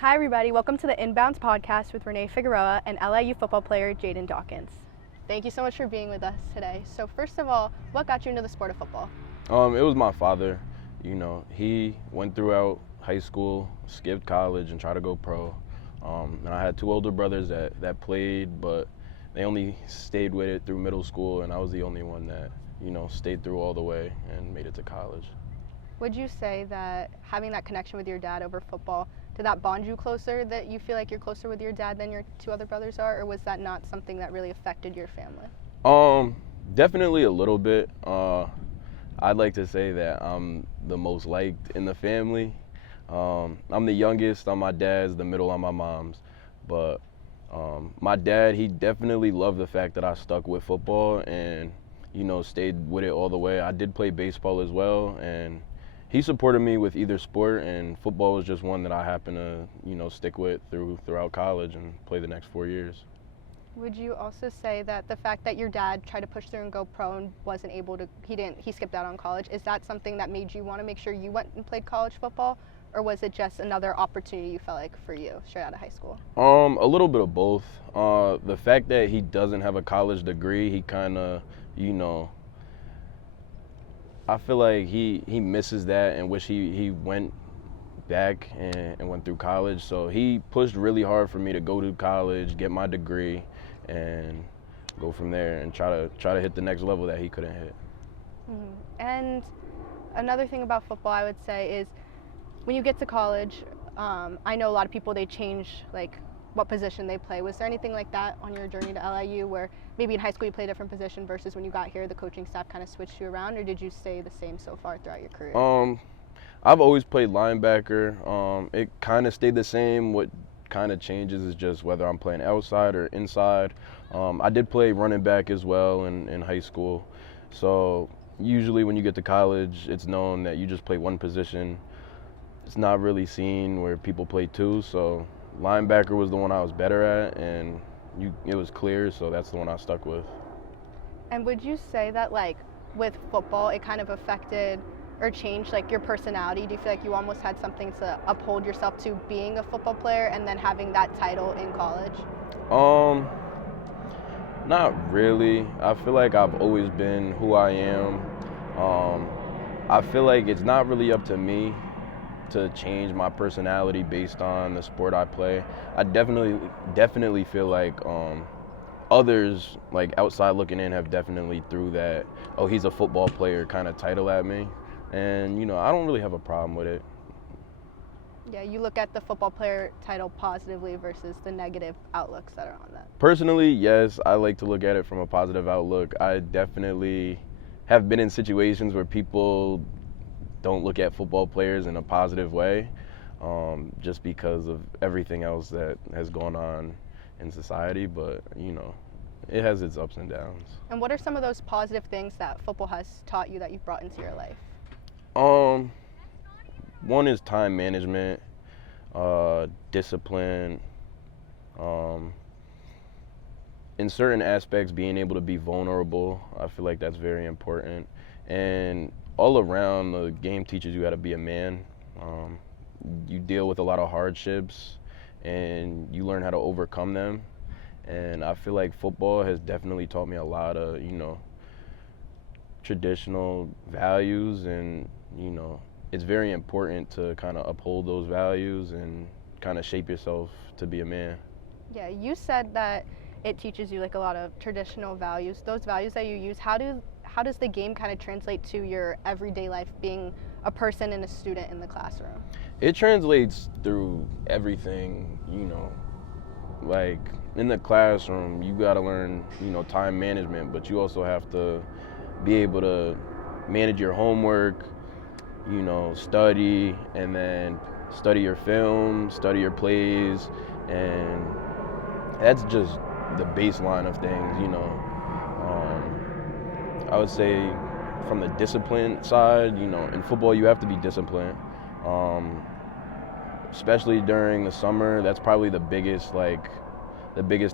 Hi everybody, welcome to the Inbounds podcast with Renee Figueroa and LIU football player Jaden Dawkins. Thank you so much for being with us today. So first of all, what got you into the sport of football? It was my father. He went throughout high school, skipped college, and tried to go pro. And I had two older brothers that played, but they only stayed with it through middle school, and I was the only one that, stayed through all the way and made it to college. Would you say that having that connection with your dad over football, did that bond you closer, that you feel like you're closer with your dad than your two other brothers are, or was that not something that really affected your family? Definitely a little bit. I'd like to say that I'm the most liked in the family. I'm the youngest on my dad's, the middle on my mom's. But my dad, he definitely loved the fact that I stuck with football and, stayed with it all the way. I did play baseball as well, and he supported me with either sport, and football was just one that I happened to, stick with throughout college and play the next 4 years. Would you also say that the fact that your dad tried to push through and go pro and wasn't able to, he skipped out on college, is that something that made you want to make sure you went and played college football, or was it just another opportunity you felt like for you straight out of high school? A little bit of both. The fact that he doesn't have a college degree, he kind of, I feel like he misses that and wish he went back and went through college. So he pushed really hard for me to go to college, get my degree, and go from there and try to hit the next level that he couldn't hit. Mm-hmm. And another thing about football I would say is when you get to college, I know a lot of people, they change like what position they play. Was there anything like that on your journey to LIU where maybe in high school you played a different position versus when you got here the coaching staff kind of switched you around, or did you stay the same so far throughout your career? I've always played linebacker. It kind of stayed the same. What kind of changes is just whether I'm playing outside or inside. I did play running back as well in high school. So usually when you get to college, it's known that you just play one position. It's not really seen where people play two. So linebacker was the one I was better at, and it was clear, so that's the one I stuck with. And would you say that like with football it kind of affected or changed like your personality? Do you feel like you almost had something to uphold yourself to being a football player and then having that title in college? Not really. I feel like I've always been who I am. I feel like it's not really up to me to change my personality based on the sport I play. I definitely feel like others, like outside looking in, have definitely threw that, oh, he's a football player kind of title at me. And, I don't really have a problem with it. Yeah, you look at the football player title positively versus the negative outlooks that are on that. Personally, yes, I like to look at it from a positive outlook. I definitely have been in situations where people don't look at football players in a positive way, just because of everything else that has gone on in society. But, it has its ups and downs. And what are some of those positive things that football has taught you that you've brought into your life? One is time management, discipline, in certain aspects being able to be vulnerable. I feel like that's very important. And all around, the game teaches you how to be a man. You deal with a lot of hardships and you learn how to overcome them. And I feel like football has definitely taught me a lot of, traditional values, and, it's very important to kind of uphold those values and kind of shape yourself to be a man. Yeah, you said that it teaches you like a lot of traditional values. Those values that you use, how does the game kind of translate to your everyday life being a person and a student in the classroom? It translates through everything, like in the classroom, you got to learn, time management, but you also have to be able to manage your homework, study, and then study your film, study your plays, and that's just the baseline of things, I would say from the discipline side, in football you have to be disciplined, especially during the summer. That's probably the biggest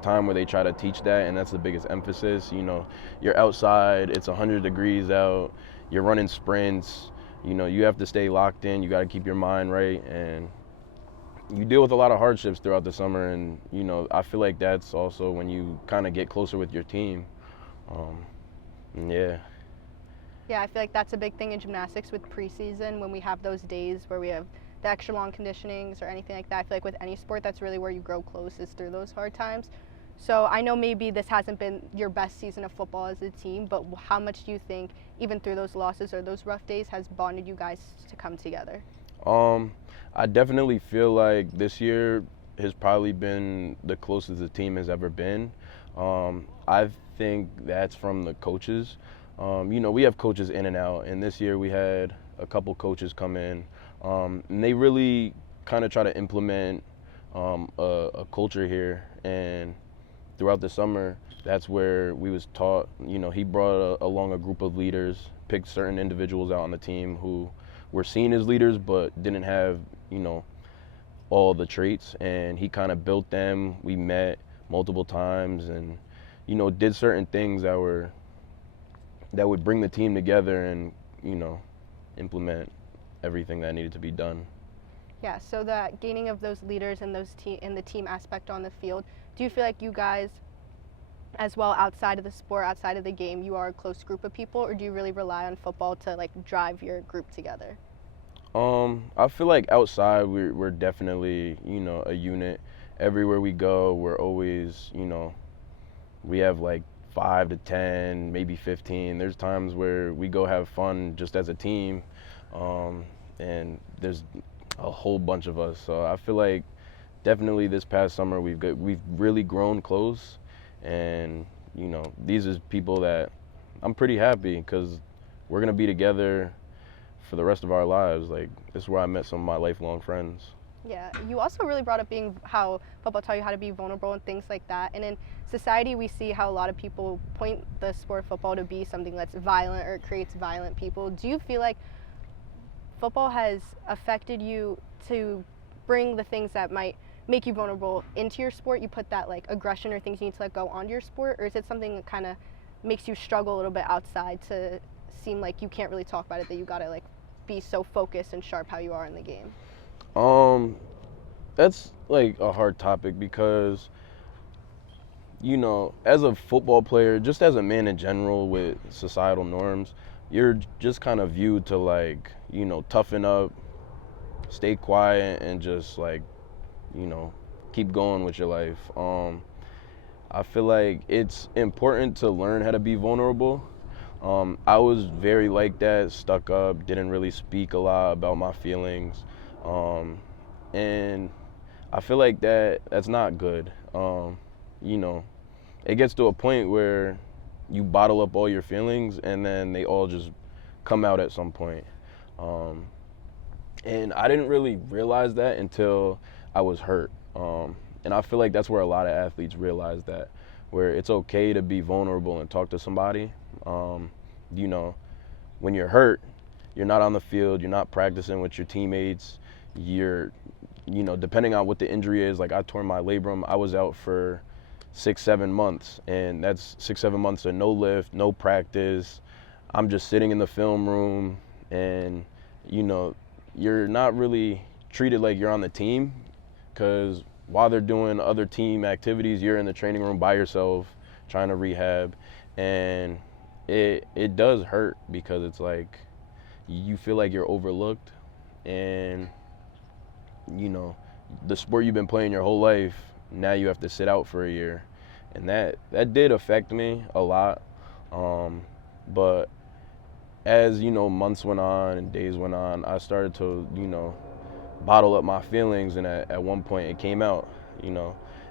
time where they try to teach that, and that's the biggest emphasis. You're outside, it's 100 degrees out, you're running sprints, you have to stay locked in, you got to keep your mind right, and you deal with a lot of hardships throughout the summer, and I feel like that's also when you kind of get closer with your team. Yeah. Yeah, I feel like that's a big thing in gymnastics with preseason when we have those days where we have the extra long conditionings or anything like that. I feel like with any sport, that's really where you grow close is through those hard times. So I know maybe this hasn't been your best season of football as a team, but how much do you think, even through those losses or those rough days, has bonded you guys to come together? I definitely feel like this year has probably been the closest the team has ever been. I think that's from the coaches. We have coaches in and out, and this year we had a couple coaches come in, and they really kind of try to implement a culture here. And throughout the summer, that's where we was taught. He brought along a group of leaders, picked certain individuals out on the team who were seen as leaders but didn't have, all the traits, and he kind of built them. We met multiple times and, did certain things that would bring the team together and, implement everything that needed to be done. Yeah, so that gaining of those leaders and the team aspect on the field, do you feel like you guys, as well outside of the sport, outside of the game, you are a close group of people, or do you really rely on football to like drive your group together? I feel like outside we're definitely, a unit. Everywhere we go, we're always, we have like 5 to 10, maybe 15. There's times where we go have fun just as a team, and there's a whole bunch of us. So I feel like definitely this past summer we've really grown close, and these are people that I'm pretty happy because we're gonna be together for the rest of our lives. Like, this is where I met some of my lifelong friends. Yeah, you also really brought up being how football taught you how to be vulnerable and things like that. And in society, we see how a lot of people point the sport of football to be something that's violent or creates violent people. Do you feel like football has affected you to bring the things that might make you vulnerable into your sport? You put that like aggression or things you need to let go onto your sport, or is it something that kind of makes you struggle a little bit outside to seem like you can't really talk about it, that you gotta like be so focused and sharp how you are in the game? That's like a hard topic because, as a football player, just as a man in general with societal norms, you're just kind of viewed to like, toughen up, stay quiet, and just like, you know, keep going with your life. I feel like it's important to learn how to be vulnerable. I was very like that, stuck up, didn't really speak a lot about my feelings. And I feel like that's not good. You know, it gets to a point where you bottle up all your feelings and then they all just come out at some point. And I didn't really realize that until I was hurt. And I feel like that's where a lot of athletes realize that, where it's okay to be vulnerable and talk to somebody. You know, when you're hurt, you're not on the field, you're not practicing with your teammates, depending on what the injury is, like I tore my labrum, I was out for 6-7 months, and that's 6-7 months of no lift, no practice. I'm just sitting in the film room, and you're not really treated like you're on the team, because while they're doing other team activities, you're in the training room by yourself trying to rehab. And it does hurt because it's like you feel like you're overlooked, and the sport you've been playing your whole life, now you have to sit out for a year. And that did affect me a lot. But as months went on and days went on, I started to bottle up my feelings, and at one point it came out.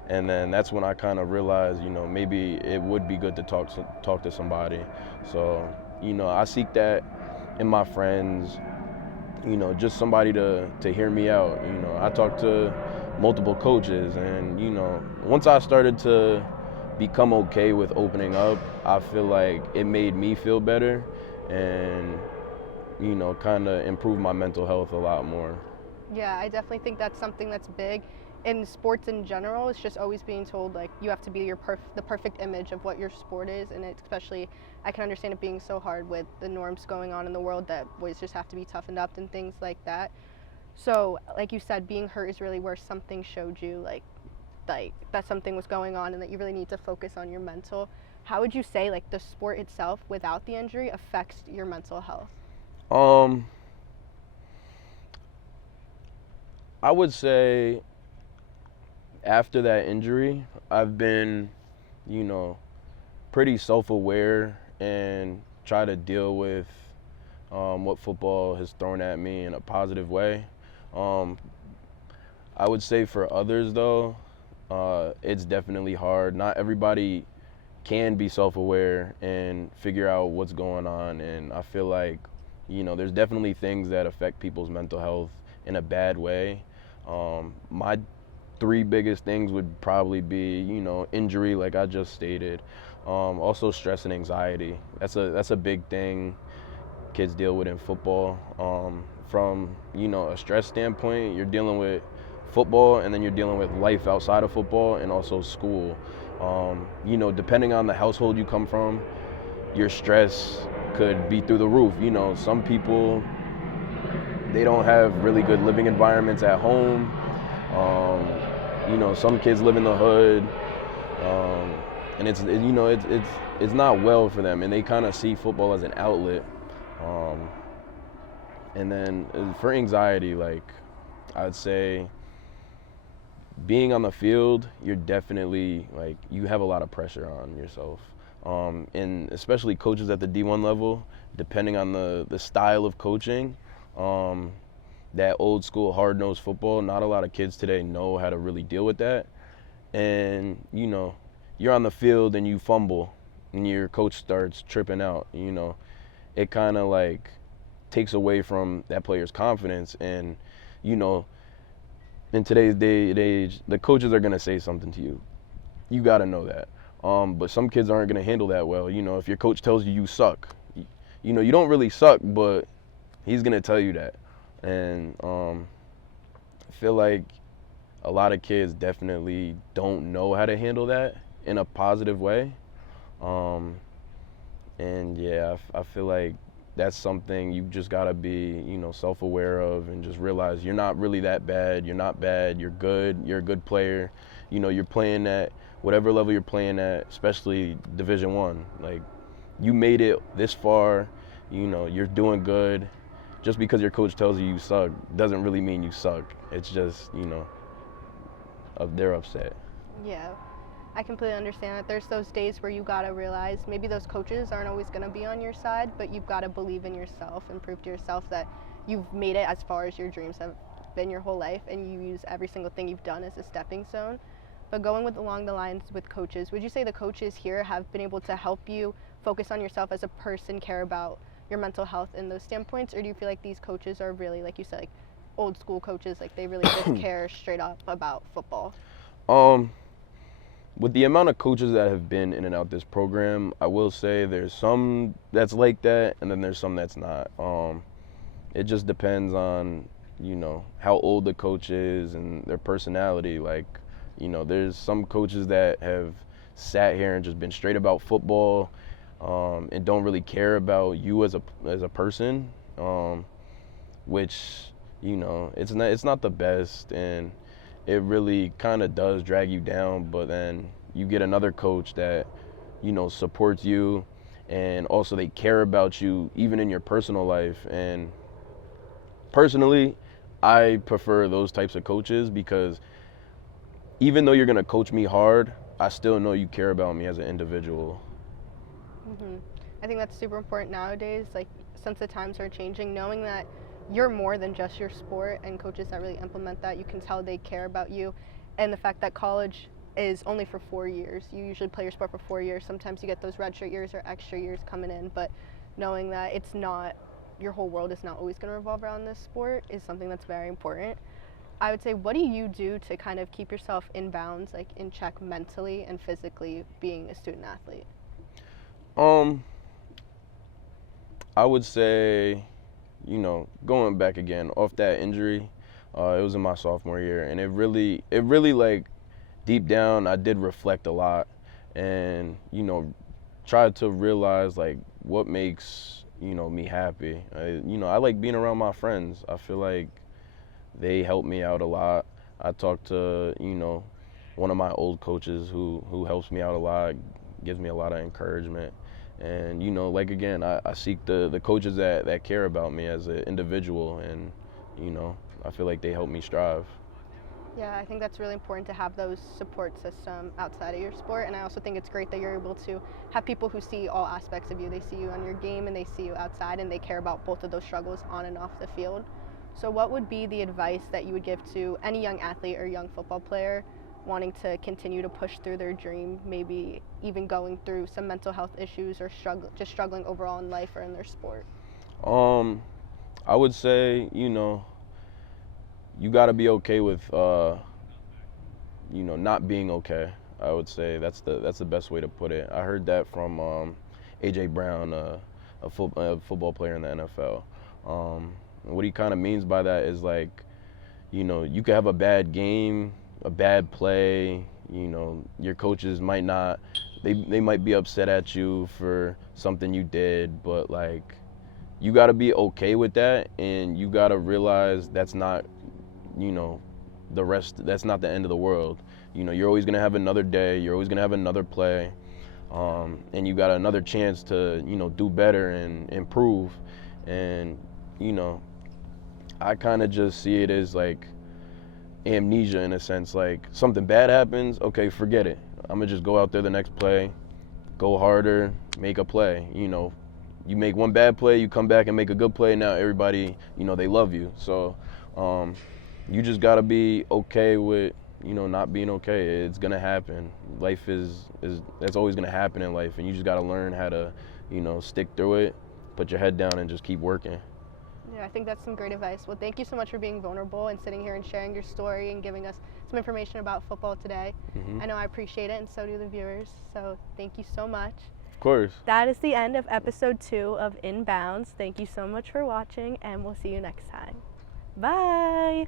And then that's when I kind of realized, maybe it would be good to talk to somebody. So, I seek that in my friends, just somebody to hear me out. I talked to multiple coaches, and, once I started to become okay with opening up, I feel like it made me feel better and, kind of improve my mental health a lot more. Yeah, I definitely think that's something that's big in sports in general. It's just always being told like you have to be the perfect image of what your sport is, and especially I can understand it being so hard with the norms going on in the world that boys just have to be toughened up and things like that. So, like you said, being hurt is really where something showed you like that something was going on and that you really need to focus on your mental. How would you say like the sport itself without the injury affects your mental health? Um, I would say after that injury, I've been, you know, pretty self-aware and try to deal with what football has thrown at me in a positive way. Um, I would say for others though, it's definitely hard. Not everybody can be self-aware and figure out what's going on, and I feel like, there's definitely things that affect people's mental health in a bad way. My three biggest things would probably be, injury, like I just stated. Also stress and anxiety. That's a big thing kids deal with in football. From a stress standpoint, you're dealing with football, and then you're dealing with life outside of football and also school. Depending on the household you come from, your stress could be through the roof. Some people, they don't have really good living environments at home. Some kids live in the hood, and it's not well for them, and they kind of see football as an outlet. Um, and then for anxiety, like I'd say being on the field, you're definitely like you have a lot of pressure on yourself, and especially coaches at the D1 level, depending on the style of coaching, that old school hard nosed football. Not a lot of kids today know how to really deal with that, and you're on the field and you fumble, and your coach starts tripping out. It kind of like takes away from that player's confidence, and you know in today's day and age, the coaches are gonna say something to you. You gotta know that. But some kids aren't gonna handle that well. If your coach tells you you suck, you don't really suck, but he's gonna tell you that. And I feel like a lot of kids definitely don't know how to handle that in a positive way. Um, and yeah, I feel like that's something you just gotta be, self-aware of, and just realize you're not really that bad. You're not bad. You're good. You're a good player. You're playing at whatever level you're playing at, especially Division One. Like, you made it this far. You're doing good. Just because your coach tells you you suck doesn't really mean you suck. It's just, they're upset. Yeah, I completely understand that. There's those days where you gotta realize maybe those coaches aren't always gonna be on your side, but you've gotta believe in yourself and prove to yourself that you've made it as far as your dreams have been your whole life, and you use every single thing you've done as a stepping stone. But going with along the lines with coaches, would you say the coaches here have been able to help you focus on yourself as a person, care about your mental health in those standpoints, or do you feel like these coaches are really, like you said, like old school coaches, like they really just care straight up about football? Um, with the amount of coaches that have been in and out this program, I will say there's some that's like that, and then there's some that's not. It just depends on, how old the coach is and their personality. Like, there's some coaches that have sat here and just been straight about football, and don't really care about you as a person, which, it's not the best, and it really kind of does drag you down. But then you get another coach that, supports you, and also they care about you even in your personal life. And personally, I prefer those types of coaches, because even though you're going to coach me hard, I still know you care about me as an individual. I think that's super important nowadays, like since the times are changing, knowing that you're more than just your sport, and coaches that really implement that, you can tell they care about you. And the fact that college is only for 4 years, you usually play your sport for 4 years. Sometimes you get those redshirt years or extra years coming in, but knowing that it's not, your whole world is not always going to revolve around this sport is something that's very important. I would say, what do you do to kind of keep yourself in bounds, like in check mentally and physically, being a student athlete? Um, I would say, going back again off that injury, it was in my sophomore year, and it really like deep down, I did reflect a lot, and tried to realize like what makes me happy. I like being around my friends. I feel like they help me out a lot. I talk to, one of my old coaches who helps me out a lot, gives me a lot of encouragement. And, like again, I seek the coaches that care about me as an individual, and, I feel like they help me strive. Yeah, I think that's really important to have those support system outside of your sport, and I also think it's great that you're able to have people who see all aspects of you. They see you on your game and they see you outside, and they care about both of those struggles on and off the field. So what would be the advice that you would give to any young athlete or young football player wanting to continue to push through their dream, maybe even going through some mental health issues or just struggling overall in life or in their sport? I would say, you got to be okay with, not being okay. I would say that's the best way to put it. I heard that from A.J. Brown, a football player in the NFL. What he kind of means by that is like, you could have a bad game, a bad play. Your coaches might not, they might be upset at you for something you did, but like, you got to be okay with that, and you got to realize that's not, that's not the end of the world. You're always going to have another day, you're always going to have another play, and you got another chance to, do better and improve. And, I kind of just see it as like amnesia in a sense. Like, something bad happens, okay, forget it. I'm going to just go out there the next play, go harder, make a play. You make one bad play, you come back and make a good play, now everybody, they love you. So you just got to be okay with, not being okay. It's going to happen. Life that's always going to happen in life, and you just got to learn how to, stick through it, put your head down, and just keep working. Yeah, I think that's some great advice. Well, thank you so much for being vulnerable and sitting here and sharing your story and giving us some information about football today. I know I appreciate it, and so do the viewers. So thank you so much. Of course. That is the end of episode 2 of Inbounds. Thank you so much for watching, and we'll see you next time. Bye.